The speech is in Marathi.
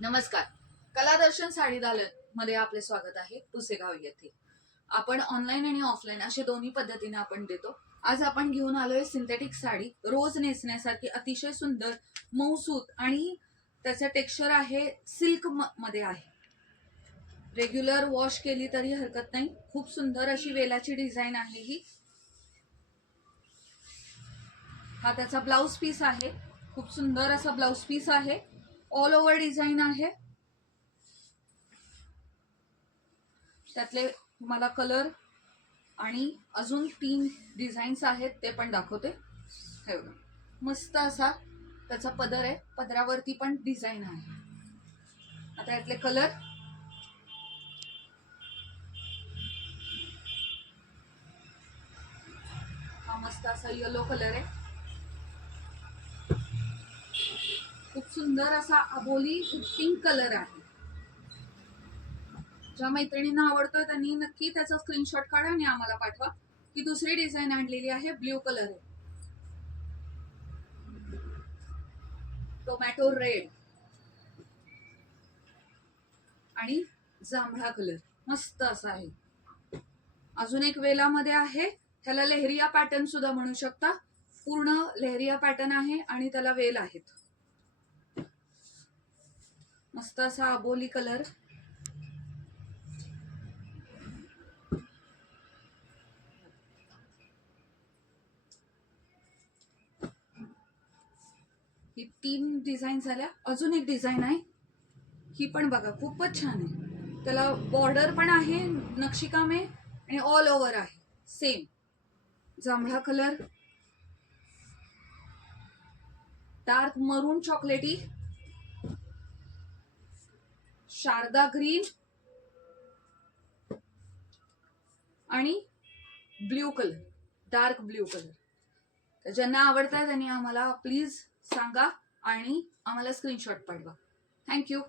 नमस्कार. कलादर्शन साडी दालन मध्ये आपले स्वागत आहे. पुसेगाव येथे आपण ऑनलाईन आणि ऑफलाईन असे दोन्ही पद्धतीने आपण देतो. आज आपण घेऊन आलोय सिंथेटिक साडी, रोज नेसण्यासारखी अतिशय सुंदर, मऊसूत आणि त्याचं टेक्स्चर आहे सिल्क मध्ये आहे. रेग्युलर वॉश केली तरी हरकत नाही. खूप सुंदर अशी वेलाची डिझाईन आहे ही. हा त्याचा ब्लाउज पीस आहे. खूप सुंदर असा ब्लाउज पीस आहे. ऑल ओव्हर डिझाईन आहे. त्यातले तुम्हाला कलर आणि अजून 3 डिझाईन्स आहेत ते पण दाखवते. हे बघा, मस्त असा त्याचा पदर आहे. पदरावरती पण डिझाईन आहे. आता यातले कलर, हा मस्त असा येलो कलर आहे. खूप सुंदर असा अबोली पिंक कलर आहे. ज्या मैत्रिणींना आवडतोय त्यांनी नक्की त्याचा स्क्रीनशॉट काढा आणि आम्हाला पाठवा. ही दुसरी डिझाईन आणलेली आहे. ब्ल्यू कलर आहे. टोमॅटो रेड आणि जांभळा कलर मस्त असा आहे. अजून एक वेलामध्ये आहे. त्याला लेहरिया पॅटर्न सुद्धा म्हणू शकता. पूर्ण लेहरिया पॅटर्न आहे आणि त्याला वेल आहेत. मस्त असा अबोली कलर. ही 3 डिझाईन झाल्या. अजून एक डिझाईन आहे. ही पण बघा, खूपच छान आहे. त्याला बॉर्डर पण आहे, नक्षीकाम आहे आणि ऑल ओव्हर आहे. सेम जांभळा कलर, डार्क मरून चॉकलेटी, शारदा ग्रीन आणि blue colour, dark blue colour. ज्यांना आवडतात त्यांनी आम्हाला प्लीज सांगा आणि आम्हाला स्क्रीनशॉट पाठवा. थँक्यू.